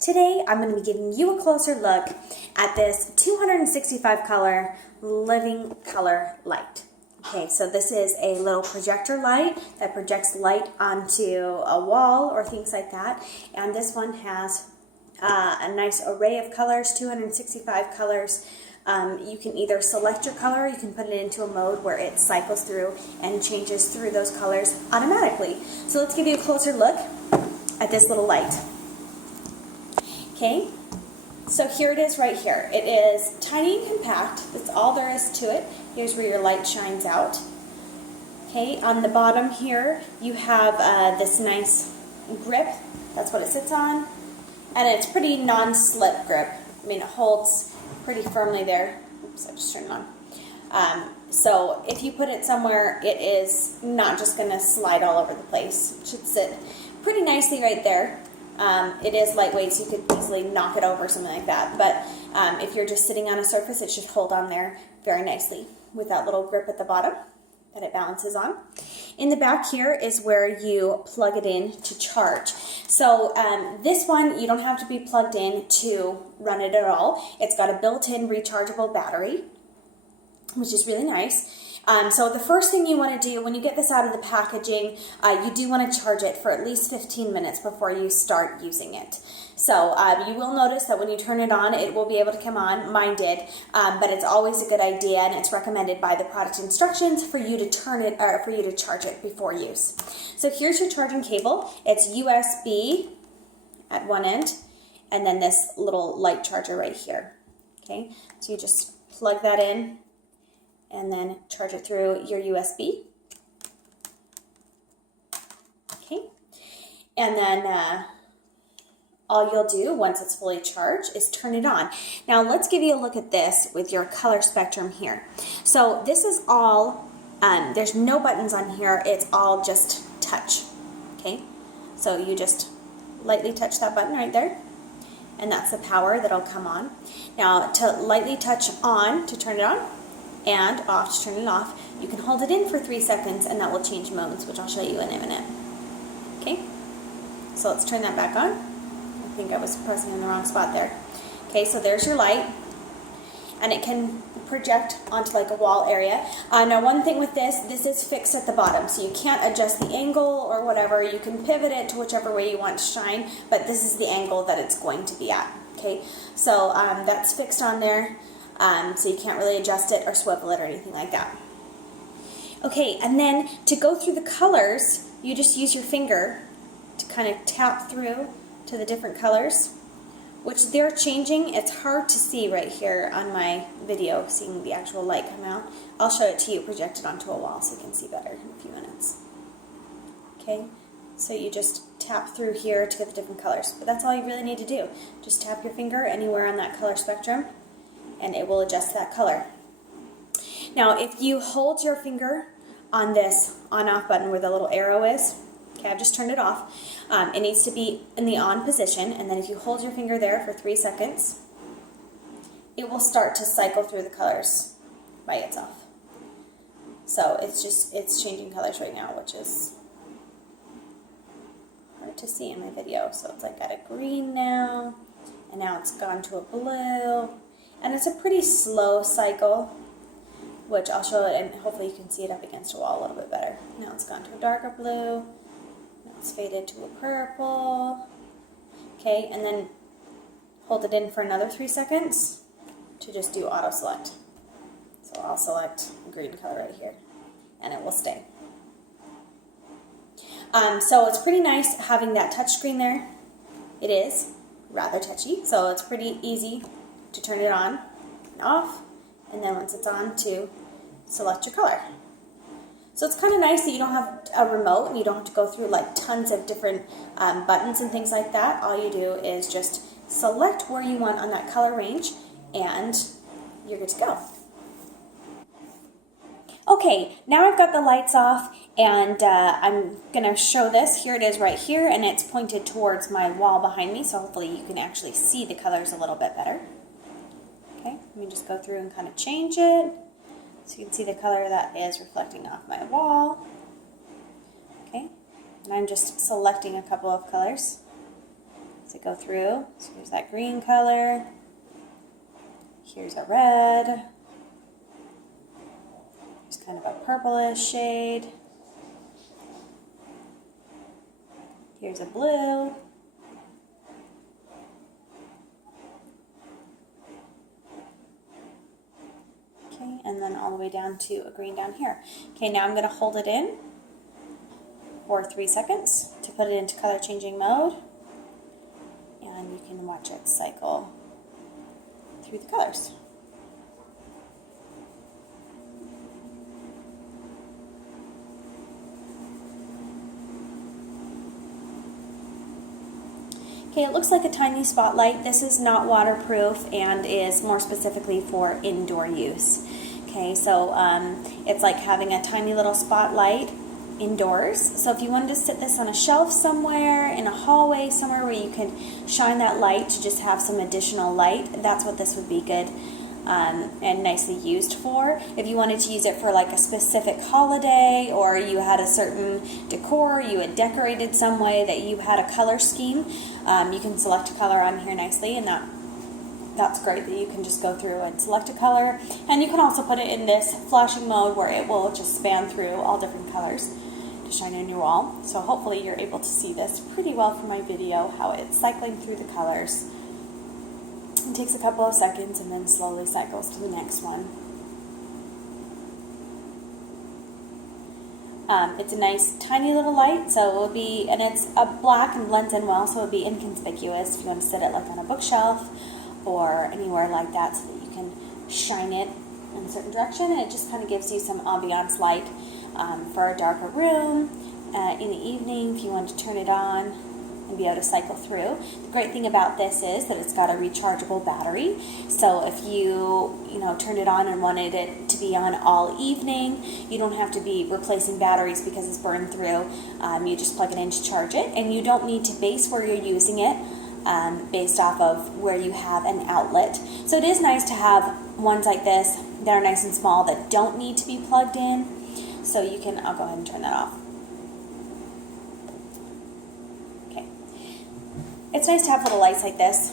Today, I'm going to be giving you a closer look at this 265 color living color light. Okay, so this is a little projector light that projects light onto a wall or things like that. And this one has a nice array of colors, 265 colors. You can either select your color, you can put it into a mode where it cycles through and changes through those colors automatically. So let's give you a closer look at this little light. Okay, so here it is right here. It is tiny and compact. That's all there is to it. Here's where your light shines out. Okay, on the bottom here, you have this nice grip. That's what it sits on. And it's pretty non-slip grip. I mean, it holds pretty firmly there. Oops, I just turned it on. So if you put it somewhere, it is not just going to slide all over the place. It should sit pretty nicely right there. It is lightweight, so you could easily knock it over, something like that. But if you're just sitting on a surface, it should hold on there very nicely with that little grip at the bottom that it balances on. In the back here is where you plug it in to charge. So this one, you don't have to be plugged in to run it at all. It's got a built-in rechargeable battery, which is really nice. So the first thing you want to do when you get this out of the packaging, you do want to charge it for at least 15 minutes before you start using it. So you will notice that when you turn it on, it will be able to come on. Mine did, but it's always a good idea, and it's recommended by the product instructions for you to turn it or for you to charge it before use. So here's your charging cable. It's USB at one end, and then this little light charger right here. Okay, so you just plug that in and then charge it through your USB. Okay, and then all you'll do once it's fully charged is turn it on. Now let's give you a look at this with your color spectrum here. So this is all, there's no buttons on here, it's all just touch. Okay, so you just lightly touch that button right there, and that's the power that'll come on. Now to lightly touch on to turn it on, and off to turn it off, you can hold it in for 3 seconds and that will change modes, which I'll show you in a minute. Okay, so let's turn that back on. I think I was pressing in the wrong spot there. Okay, so there's your light, and it can project onto like a wall area. Now one thing with this is fixed at the bottom, so you can't adjust the angle or whatever. You can pivot it to whichever way you want to shine, but this is the angle that it's going to be at. Okay, so that's fixed on there. So you can't really adjust it or swivel it or anything like that. Okay, and then to go through the colors, you just use your finger to kind of tap through to the different colors, which they're changing. It's hard to see right here on my video, seeing the actual light come out. I'll show it to you projected onto a wall so you can see better in a few minutes. Okay, so you just tap through here to get the different colors, but that's all you really need to do. Just tap your finger anywhere on that color spectrum, and it will adjust that color. Now, if you hold your finger on this on-off button where the little arrow is, okay, I've just turned it off, it needs to be in the on position, and then if you hold your finger there for 3 seconds, it will start to cycle through the colors by itself. So it's changing colors right now, which is hard to see in my video. So it's like got a green now, and now it's gone to a blue. And it's a pretty slow cycle, which I'll show it, and hopefully you can see it up against a wall a little bit better. Now it's gone to a darker blue. Now it's faded to a purple. Okay, and then hold it in for another 3 seconds to just do auto select. So I'll select a green color right here, and it will stay. So it's pretty nice having that touch screen there. It is rather touchy, so it's pretty easy to turn it on and off, and then once it's on, to select your color. So it's kind of nice that you don't have a remote and you don't have to go through like tons of different buttons and things like that. All you do is just select where you want on that color range, and you're good to go. Okay, now I've got the lights off, and I'm going to show this. Here it is right here, and it's pointed towards my wall behind me, so hopefully you can actually see the colors a little bit better. Okay, let me just go through and kind of change it so you can see the color that is reflecting off my wall. Okay, and I'm just selecting a couple of colors. as I go through. So here's that green color. Here's a red. Here's kind of a purplish shade. Here's a blue. Okay, and then all the way down to a green down here. Okay, now I'm going to hold it in for 3 seconds to put it into color changing mode. And you can watch it cycle through the colors. Okay, it looks like a tiny spotlight. This is not waterproof and is more specifically for indoor use. Okay, so it's like having a tiny little spotlight indoors. So if you wanted to sit this on a shelf somewhere, in a hallway, somewhere where you can shine that light to just have some additional light, that's what this would be good and nicely used for. If you wanted to use it for like a specific holiday, or you had a certain decor, you had decorated some way that you had a color scheme, you can select a color on here nicely, and that's great that you can just go through and select a color. And you can also put it in this flashing mode where it will just span through all different colors to shine on your wall. So hopefully you're able to see this pretty well from my video, how it's cycling through the colors. It takes a couple of seconds and then slowly cycles to the next one. It's a nice tiny little light, so it will be, and it's a black and blends in well, so it will be inconspicuous if you want to sit it like on a bookshelf or anywhere like that, so that you can shine it in a certain direction, and it just kind of gives you some ambiance light for a darker room in the evening if you want to turn it on and be able to cycle through. The great thing about this is that it's got a rechargeable battery, so if you turned it on and wanted it to be on all evening, you don't have to be replacing batteries because it's burned through. You just plug it in to charge it, and you don't need to base where you're using it based off of where you have an outlet. So it is nice to have ones like this that are nice and small that don't need to be plugged in. So you can, I'll go ahead and turn that off. Okay. It's nice to have little lights like this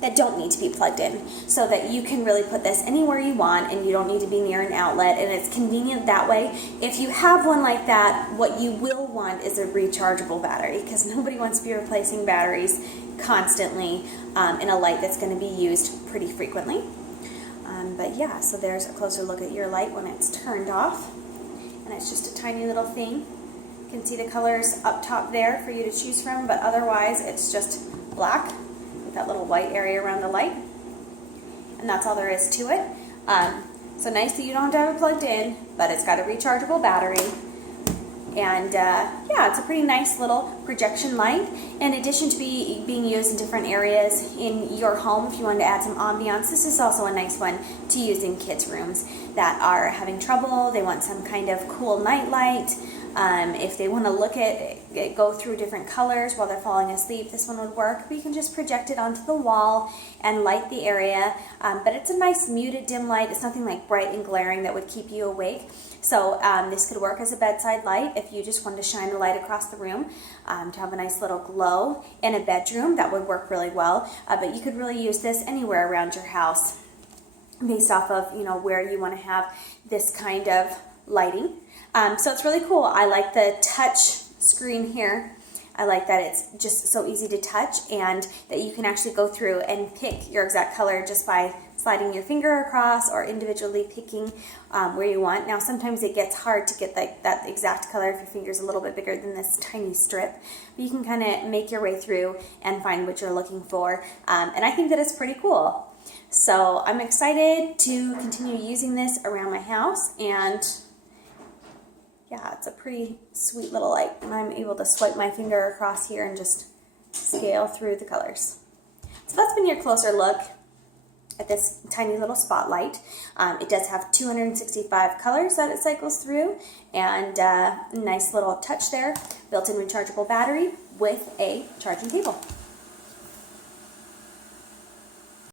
that don't need to be plugged in, so that you can really put this anywhere you want and you don't need to be near an outlet, and it's convenient that way. If you have one like that, what you will want is a rechargeable battery, because nobody wants to be replacing batteries constantly in a light that's going to be used pretty frequently. But yeah, so there's a closer look at your light when it's turned off, and it's just a tiny little thing. You can see the colors up top there for you to choose from, but otherwise it's just black with that little white area around the light, and that's all there is to it. So nice that you don't have to have it plugged in, but it's got a rechargeable battery. And yeah, it's a pretty nice little projection light. In addition to being used in different areas in your home, if you wanted to add some ambiance, this is also a nice one to use in kids' rooms that are having trouble. They want some kind of cool night light. If they want to look at it, go through different colors while they're falling asleep, this one would work. But you can just project it onto the wall and light the area. But it's a nice muted dim light. It's nothing like bright and glaring that would keep you awake. So this could work as a bedside light if you just wanted to shine a light across the room to have a nice little glow in a bedroom. That would work really well. But you could really use this anywhere around your house based off of where you want to have this kind of lighting. So it's really cool. I like the touch screen here. I like that it's just so easy to touch, and that you can actually go through and pick your exact color just by sliding your finger across or individually picking where you want. Now sometimes it gets hard to get that exact color if your finger's a little bit bigger than this tiny strip, but you can kind of make your way through and find what you're looking for, and I think that it's pretty cool. So I'm excited to continue using this around my house, and yeah, it's a pretty sweet little light, and I'm able to swipe my finger across here and just scale through the colors. So that's been your closer look at this tiny little spotlight. It does have 265 colors that it cycles through, and a nice little touch there, built-in rechargeable battery with a charging cable.